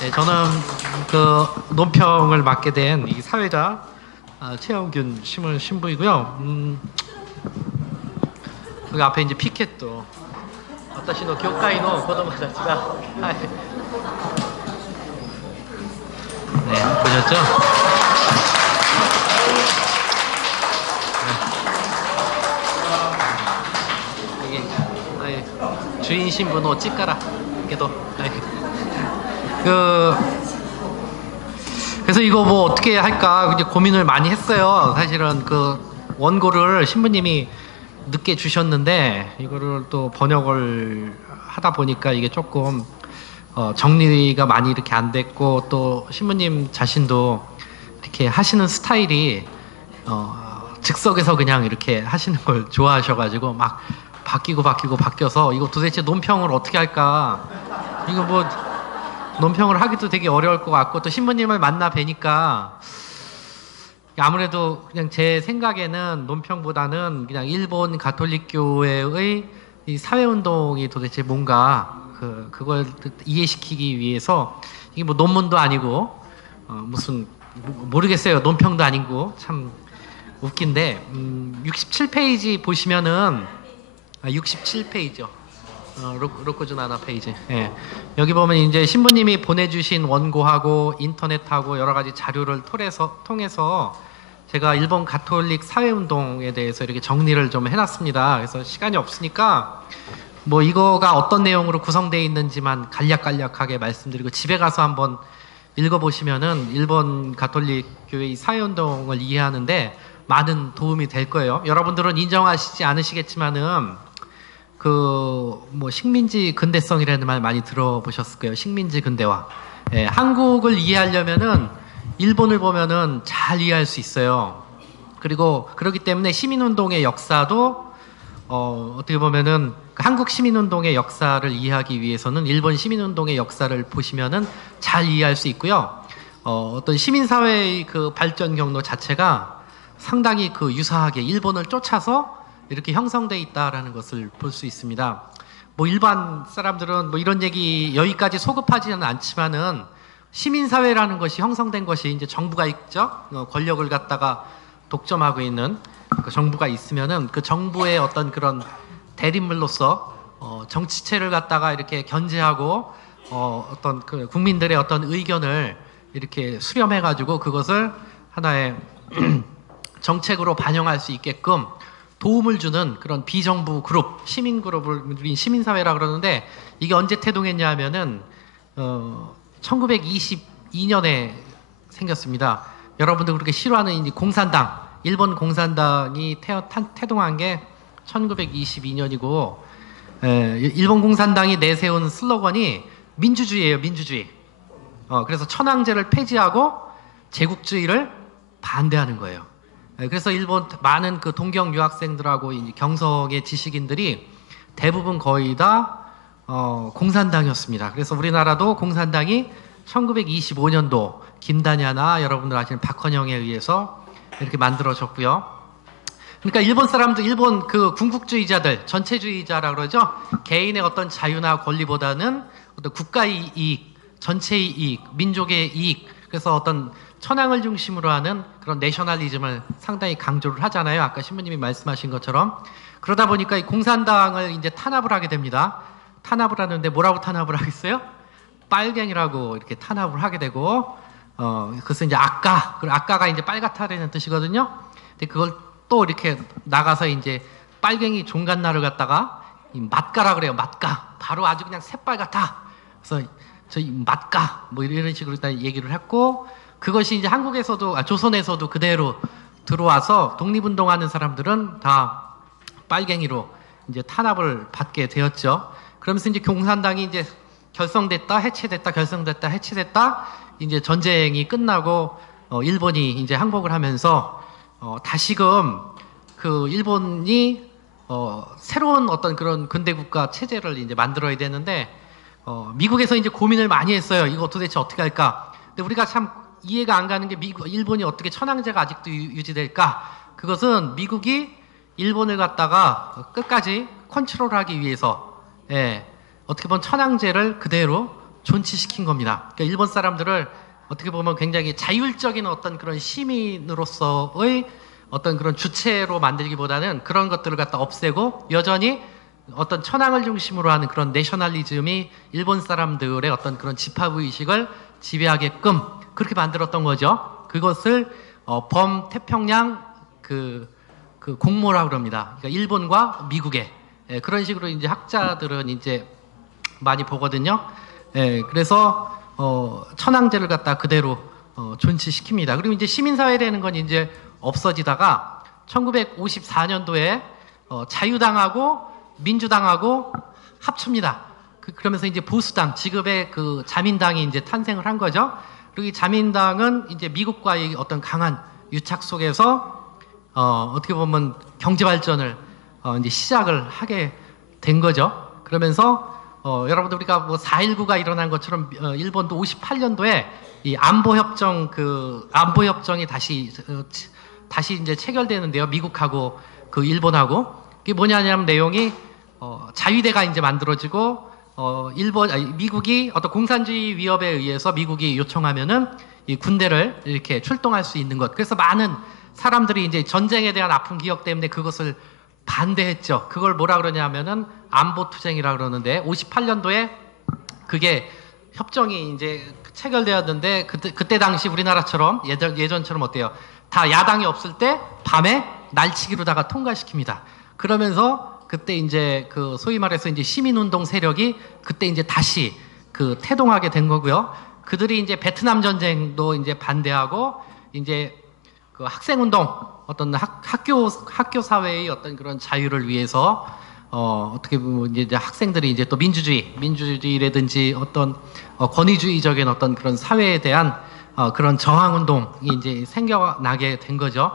네, 저는 그 논평을 맡게 된 이 사회자 최영균 신부이고요. 그 앞에 이제 피켓도私の教会の子供たちが 네, 보셨죠? 네. 이게 주인 신부노 찌까라. 그래도 그 그래서 이거 뭐 어떻게 할까 이제 고민을 많이 했어요. 사실은 그 원고를 신부님이 늦게 주셨는데 이거를 또 번역을 하다 보니까 이게 조금 정리가 많이 이렇게 안 됐고 또 신부님 자신도 이렇게 하시는 스타일이 즉석에서 그냥 이렇게 하시는 걸 좋아하셔가지고 막 바뀌어서 이거 도대체 논평을 어떻게 할까 이거 뭐 논평을 하기도 되게 어려울 것 같고 또 신부님을 만나 뵈니까 아무래도 그냥 제 생각에는 논평보다는 그냥 일본 가톨릭 교회의 이 사회운동이 도대체 뭔가 그걸 이해시키기 위해서 이게 뭐 논문도 아니고 무슨 모르겠어요. 논평도 아니고 참 웃긴데 67페이지 보시면은 67페이지요. 로코즈나나 페이지. 예. 여기 보면 이제 신부님이 보내주신 원고하고 인터넷하고 여러 가지 자료를 통해서 제가 일본 가톨릭 사회운동에 대해서 이렇게 정리를 좀 해놨습니다. 그래서 시간이 없으니까 뭐 이거가 어떤 내용으로 구성되어 있는지만 간략하게 말씀드리고 집에 가서 한번 읽어보시면은 일본 가톨릭 교회의 사회운동을 이해하는데 많은 도움이 될 거예요. 여러분들은 인정하시지 않으시겠지만은 뭐 식민지 근대성이라는 말 많이 들어보셨을 거예요. 식민지 근대화. 예, 한국을 이해하려면은 일본을 보면은 잘 이해할 수 있어요. 그리고 그렇기 때문에 시민운동의 역사도 어떻게 보면은 한국 시민운동의 역사를 이해하기 위해서는 일본 시민운동의 역사를 보시면은 잘 이해할 수 있고요. 어떤 시민사회의 그 발전 경로 자체가 상당히 유사하게 일본을 쫓아서 이렇게 형성돼 있다라는 것을 볼 수 있습니다. 뭐 일반 사람들은 뭐 이런 얘기 여기까지 소급하지는 않지만은 시민사회라는 것이 형성된 것이 이제 정부가 있죠. 권력을 갖다가 독점하고 있는 그 정부가 있으면은 그 정부의 어떤 그런 대립물로서 정치체를 갖다가 이렇게 견제하고 어떤 그 국민들의 어떤 의견을 이렇게 수렴해가지고 그것을 하나의 정책으로 반영할 수 있게끔 도움을 주는 그런 비정부 그룹, 시민 그룹을 우리 시민사회라 그러는데 이게 언제 태동했냐 하면은 1922년에 생겼습니다. 여러분들 그렇게 싫어하는 이 공산당, 일본 공산당이 태동한 게 1922년이고 일본 공산당이 내세운 슬로건이 민주주의예요, 민주주의. 그래서 천황제를 폐지하고 제국주의를 반대하는 거예요. 그래서 일본 많은 그 동경 유학생들하고 경성의 지식인들이 대부분 거의 다 공산당이었습니다. 그래서 우리나라도 공산당이 1925년도 김다냐나 여러분들 아시는 박헌영에 의해서 이렇게 만들어졌고요. 그러니까 일본 사람들, 일본 그 군국주의자들, 전체주의자라 그러죠. 개인의 어떤 자유나 권리보다는 어떤 국가의 이익, 전체의 이익, 민족의 이익, 그래서 어떤 천황을 중심으로 하는 그런 내셔널리즘을 상당히 강조를 하잖아요. 아까 신부님이 말씀하신 것처럼. 그러다 보니까 이 공산당을 이제 탄압을 하게 됩니다. 탄압을 하는데 뭐라고 탄압을 하겠어요? 빨갱이라고 이렇게 탄압을 하게 되고, 그래서 이제 악가가 이제 빨갛다라는 뜻이거든요. 근데 그걸 또 이렇게 나가서 이제 빨갱이 종갓나를 갖다가 이 맛가라 그래요. 맛가. 바로 아주 그냥 새빨갛다. 그래서 저희 맛가 뭐 이런 식으로 일단 얘기를 했고, 그것이 이제 한국에서도 조선에서도 그대로 들어와서 독립운동하는 사람들은 다 빨갱이로 이제 탄압을 받게 되었죠. 그러면서 이제 공산당이 이제 결성됐다 해체됐다 이제 전쟁이 끝나고 일본이 이제 항복을 하면서 다시금 그 일본이 새로운 어떤 그런 근대국가 체제를 이제 만들어야 되는데 미국에서 이제 고민을 많이 했어요. 이거 도대체 어떻게 할까? 근데 우리가 참 이해가 안 가는 게 일본이 어떻게 천황제가 아직도 유지될까? 그것은 미국이 일본을 갖다가 끝까지 컨트롤하기 위해서 어떻게 보면 천황제를 그대로 존치시킨 겁니다. 그러니까 일본 사람들을 어떻게 보면 굉장히 자율적인 어떤 그런 시민으로서의 어떤 그런 주체로 만들기보다는 그런 것들을 갖다 없애고 여전히 어떤 천황을 중심으로 하는 그런 내셔널리즘이 일본 사람들의 어떤 그런 집합의식을 지배하게끔 그렇게 만들었던 거죠. 그것을 범태평양 그 공모라고 그럽니다. 그러니까 일본과 미국의 그런 식으로 이제 학자들은 이제 많이 보거든요. 그래서 천황제를 갖다 그대로 존치시킵니다. 그리고 이제 시민사회라는 건 이제 없어지다가 1954년도에 자유당하고 민주당하고 합칩니다. 그러면서 이제 보수당, 지금의 그 자민당이 이제 탄생을 한 거죠. 그리고 이 자민당은 이제 미국과의 어떤 강한 유착 속에서 어떻게 보면 경제 발전을 이제 시작을 하게 된 거죠. 그러면서 여러분들 우리가 뭐 4.19가 일어난 것처럼 일본도 58년도에 이 안보협정이 다시 이제 체결되는데요. 미국하고 그 일본하고 그게 뭐냐면 내용이 자위대가 이제 만들어지고 미국이 어떤 공산주의 위협에 의해서 미국이 요청하면은 이 군대를 이렇게 출동할 수 있는 것. 그래서 많은 사람들이 이제 전쟁에 대한 아픈 기억 때문에 그것을 반대했죠. 그걸 뭐라 그러냐면은 안보투쟁이라 그러는데 58년도에 그게 협정이 이제 체결되었는데 그때 당시 우리나라처럼 예전처럼 어때요? 다 야당이 없을 때 밤에 날치기로다가 통과시킵니다. 그러면서 그때 이제 그 소위 말해서 이제 시민운동 세력이 그때 이제 다시 그 태동하게 된 거고요. 그들이 이제 베트남 전쟁도 이제 반대하고 이제 그 학생운동 어떤 학교 사회의 어떤 그런 자유를 위해서 어떻게 보면 이제 학생들이 이제 또 민주주의라든지 어떤 권위주의적인 어떤 그런 사회에 대한 그런 저항 운동이 이제 생겨나게 된 거죠.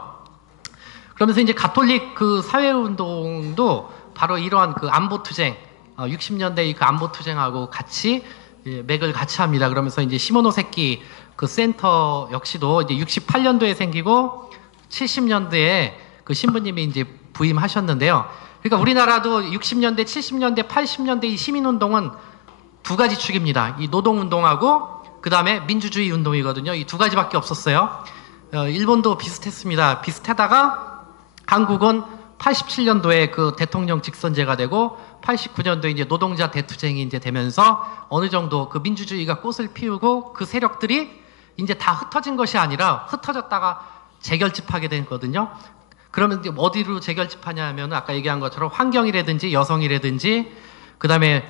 그러면서 이제 가톨릭 그 사회 운동도 바로 이러한 그 안보 투쟁 60년대의 그 안보 투쟁하고 같이 맥을 같이 합니다. 그러면서 이제 시모노세키 그 센터 역시도 이제 68년도에 생기고 70년대에 그 신부님이 이제 부임하셨는데요. 그러니까 우리나라도 60년대, 70년대, 80년대 이 시민운동은 두 가지 축입니다. 이 노동운동하고 그 다음에 민주주의 운동이거든요. 이 두 가지밖에 없었어요. 일본도 비슷했습니다. 비슷하다가 한국은 87년도에 그 대통령 직선제가 되고 89년도에 이제 노동자 대투쟁이 이제 되면서 어느 정도 그 민주주의가 꽃을 피우고 그 세력들이 이제 다 흩어진 것이 아니라 흩어졌다가 재결집하게 됐거든요. 그러면 이제 어디로 재결집하냐 하면 아까 얘기한 것처럼 환경이라든지 여성이라든지 그 다음에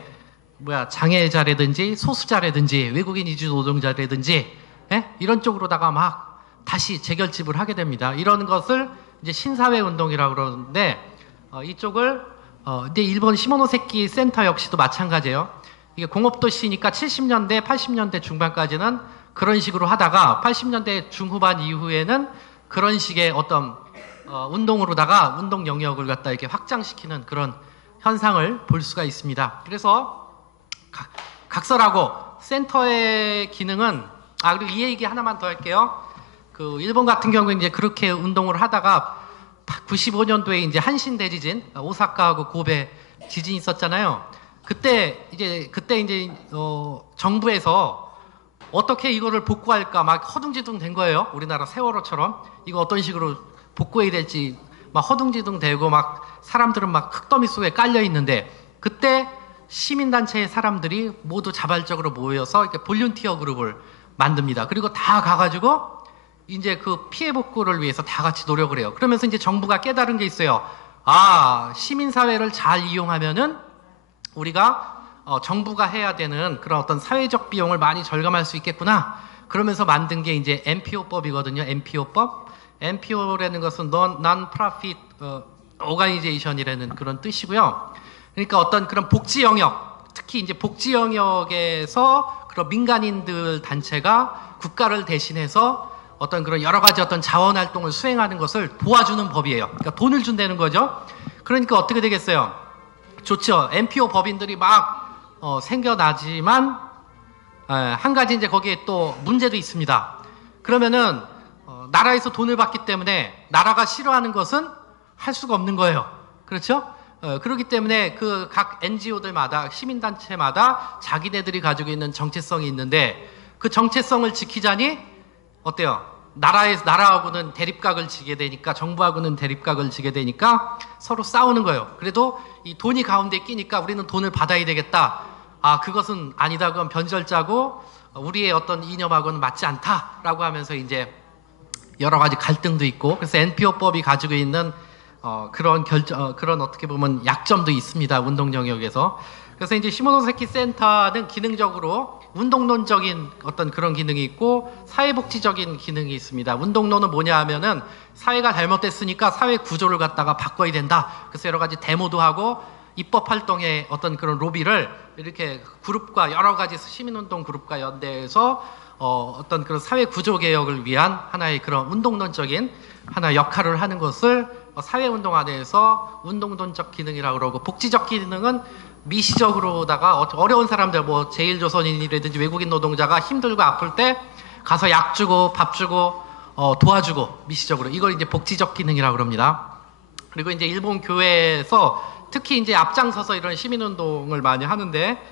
장애자라든지 소수자라든지 외국인 이주 노동자라든지 이런 쪽으로다가 막 다시 재결집을 하게 됩니다. 이런 것을 이제 신사회 운동이라고 그러는데 이쪽을 근데 일본 시모노세키 센터 역시도 마찬가지예요. 이게 공업도시니까 70년대, 80년대 중반까지는 그런 식으로 하다가 80년대 중후반 이후에는 그런 식의 어떤 운동으로다가 운동 영역을 갖다 이렇게 확장시키는 그런 현상을 볼 수가 있습니다. 그래서 각설하고 센터의 기능은 그리고 이 얘기 하나만 더 할게요. 그 일본 같은 경우에 이제 그렇게 운동을 하다가 95년도에 이제 한신 대지진, 오사카하고 고베 지진이 있었잖아요. 그때 이제 정부에서 어떻게 이거를 복구할까 막 허둥지둥 된 거예요. 우리나라 세월호처럼 이거 어떤 식으로 복구해야 될지 막 허둥지둥 되고 막 사람들은 막 흙더미 속에 깔려 있는데 그때 시민단체의 사람들이 모두 자발적으로 모여서 이렇게 볼런티어 그룹을 만듭니다. 그리고 다 가가지고 이제 그 피해 복구를 위해서 다 같이 노력을 해요. 그러면서 이제 정부가 깨달은 게 있어요. 시민사회를 잘 이용하면은 우리가 정부가 해야 되는 그런 어떤 사회적 비용을 많이 절감할 수 있겠구나. 그러면서 만든 게 이제 NPO법이거든요. NPO법. NPO라는 것은 Non-Profit Organization이라는 그런 뜻이고요. 그러니까 어떤 그런 복지 영역, 특히 이제 복지 영역에서 그런 민간인들 단체가 국가를 대신해서 어떤 그런 여러 가지 어떤 자원 활동을 수행하는 것을 도와주는 법이에요. 그러니까 돈을 준다는 거죠. 그러니까 어떻게 되겠어요? 좋죠. NPO 법인들이 막 생겨나지만 한 가지 이제 거기에 또 문제도 있습니다. 그러면은 나라에서 돈을 받기 때문에 나라가 싫어하는 것은 할 수가 없는 거예요. 그렇죠? 그렇기 때문에 그 각 NGO들마다 시민단체마다 자기네들이 가지고 있는 정체성이 있는데 그 정체성을 지키자니 어때요? 나라하고는 대립각을 지게 되니까 정부하고는 대립각을 지게 되니까 서로 싸우는 거예요. 그래도 이 돈이 가운데 끼니까 우리는 돈을 받아야 되겠다. 아 그것은 아니다. 그건 변절자고 우리의 어떤 이념하고는 맞지 않다라고 하면서 이제 여러 가지 갈등도 있고 그래서 NPO법이 가지고 있는 그런 어떻게 보면 약점도 있습니다. 운동 영역에서. 그래서 이제 시모노세키 센터는 기능적으로 운동론적인 어떤 그런 기능이 있고 사회복지적인 기능이 있습니다. 운동론은 뭐냐 하면은 사회가 잘못됐으니까 사회 구조를 갖다가 바꿔야 된다. 그래서 여러 가지 데모도 하고 입법 활동의 어떤 그런 로비를 이렇게 그룹과 여러 가지 시민운동 그룹과 연대해서 어떤 그런 사회 구조 개혁을 위한 하나의 그런 운동론적인 하나 역할을 하는 것을 사회운동 안에서 운동론적 기능이라고 그러고 복지적 기능은 미시적으로다가 어려운 사람들 뭐 제일조선인이라든지 외국인 노동자가 힘들고 아플 때 가서 약 주고 밥 주고 도와주고 미시적으로 이걸 이제 복지적 기능이라고 그럽니다. 그리고 이제 일본 교회에서 특히 이제 앞장서서 이런 시민운동을 많이 하는데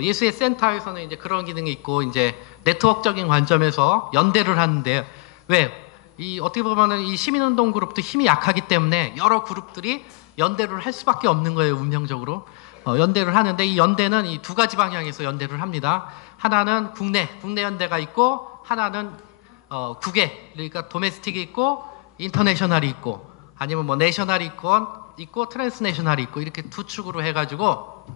예수의 센터에서는 이제 그런 기능이 있고 이제 네트워크적인 관점에서 연대를 하는데 왜? 이 어떻게 보면은 이 시민운동 그룹도 힘이 약하기 때문에 여러 그룹들이 연대를 할 수밖에 없는 거예요. 운명적으로 연대를 하는데 이 연대는 이 두 가지 방향에서 연대를 합니다. 하나는 국내 연대가 있고 하나는 국외 그러니까 도메스틱이 있고 인터내셔널이 있고 아니면 뭐 내셔널이 있고 트랜스내셔널이 있고 이렇게 두 축으로 해가지고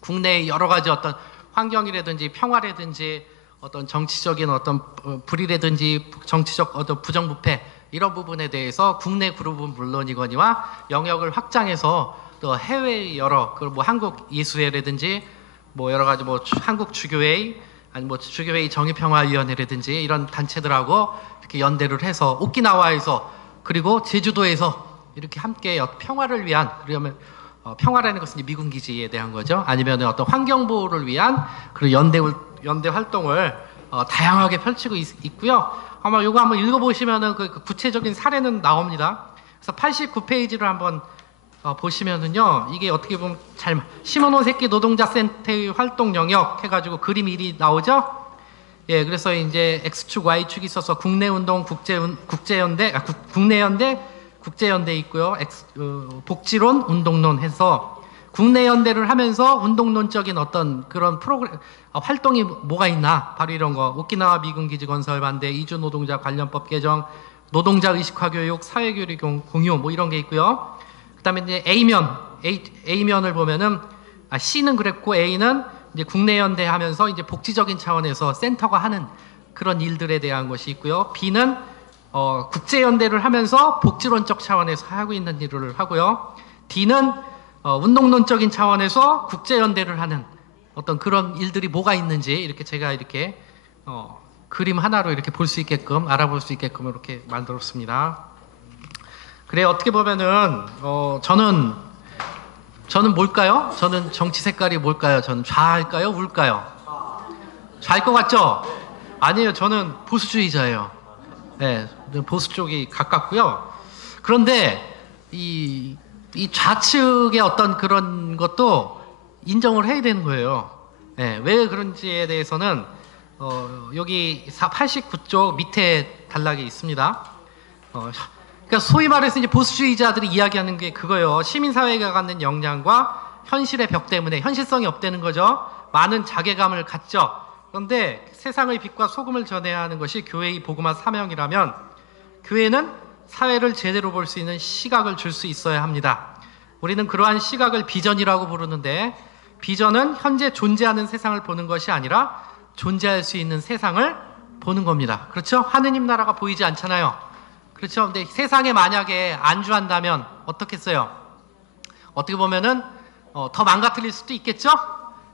국내의 여러 가지 어떤 환경이라든지 평화라든지 어떤 정치적인 어떤 불이라든지 정치적 어떤 부정부패 이런 부분에 대해서 국내 그룹은 물론이거니와 영역을 확장해서 또 해외 여러 그 뭐 한국 예수회라든지 뭐 여러 가지 뭐 한국 주교회 아니 뭐 주교회 정의평화위원회라든지 이런 단체들하고 이렇게 연대를 해서 오키나와에서 그리고 제주도에서 이렇게 함께 평화를 위한 그러면 평화라는 것은 미군 기지에 대한 거죠. 아니면 어떤 환경 보호를 위한 그런 연대 활동을 다양하게 펼치고 있고요. 아마 이거 한번 읽어보시면은 그 구체적인 사례는 나옵니다. 그래서 89페이지를 한번 보시면은요, 이게 어떻게 보면 시모노세키 노동자 센터의 활동 영역 해가지고 그림 1이 나오죠. 예, 그래서 이제 X축, Y축이 있어서 국내운동, 국제연대, 국내연대, 국제연대 있고요. 복지론, 운동론 해서 국내 연대를 하면서 운동론적인 어떤 그런 활동이 뭐가 있나 바로 이런 거 오키나와 미군기지 건설 반대, 이주 노동자 관련법 개정, 노동자 의식화 교육, 사회교류 공유 뭐 이런 게 있고요. 그다음에 이제 A면을 보면은 C는 그랬고 A는 이제 국내 연대하면서 이제 복지적인 차원에서 센터가 하는 그런 일들에 대한 것이 있고요. B는 국제 연대를 하면서 복지론적 차원에서 하고 있는 일을 하고요. D는 운동론적인 차원에서 국제 연대를 하는 어떤 그런 일들이 뭐가 있는지 이렇게 제가 이렇게 그림 하나로 이렇게 볼 수 있게끔 알아볼 수 있게끔 이렇게 만들었습니다. 그래 어떻게 보면은 저는 뭘까요? 저는 정치 색깔이 뭘까요? 저는 좌할까요? 우일까요? 좌일 것 같죠? 아니에요. 저는 보수주의자예요. 네, 보수 쪽이 가깝고요. 그런데 이 좌측의 어떤 그런 것도 인정을 해야 되는 거예요. 네, 왜 그런지에 대해서는 여기 89쪽 밑에 단락이 있습니다. 그러니까 소위 말해서 이제 보수주의자들이 이야기하는 게 그거예요. 시민사회가 갖는 역량과 현실의 벽 때문에 현실성이 없다는 거죠. 많은 자괴감을 갖죠. 그런데 세상의 빛과 소금을 전해야 하는 것이 교회의 복음화 사명이라면 교회는 사회를 제대로 볼 수 있는 시각을 줄 수 있어야 합니다. 우리는 그러한 시각을 비전이라고 부르는데 비전은 현재 존재하는 세상을 보는 것이 아니라 존재할 수 있는 세상을 보는 겁니다. 그렇죠? 하느님 나라가 보이지 않잖아요. 그렇죠? 근데 세상에 만약에 안주한다면 어떻겠어요? 어떻게 보면은 더 망가뜨릴 수도 있겠죠?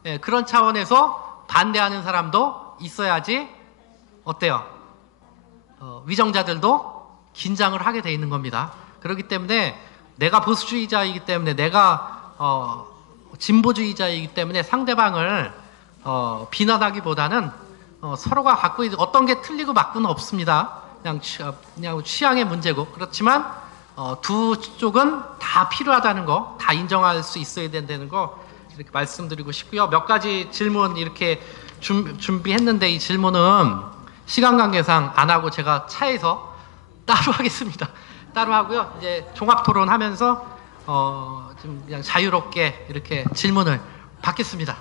네, 그런 차원에서 반대하는 사람도 있어야지 어때요? 위정자들도 긴장을 하게 돼 있는 겁니다. 그렇기 때문에 내가 보수주의자이기 때문에 내가 진보주의자이기 때문에 상대방을 비난하기보다는 서로가 갖고 있는 어떤 게 틀리고 맞고는 없습니다. 그냥 취향의 문제고 그렇지만 두 쪽은 다 필요하다는 거, 다 인정할 수 있어야 된다는 거 이렇게 말씀드리고 싶고요. 몇 가지 질문 이렇게 준비했는데 이 질문은 시간 관계상 안 하고 제가 차에서 따로 하겠습니다. 따로 하고요. 이제 종합 토론하면서 좀 그냥 자유롭게 이렇게 질문을 받겠습니다.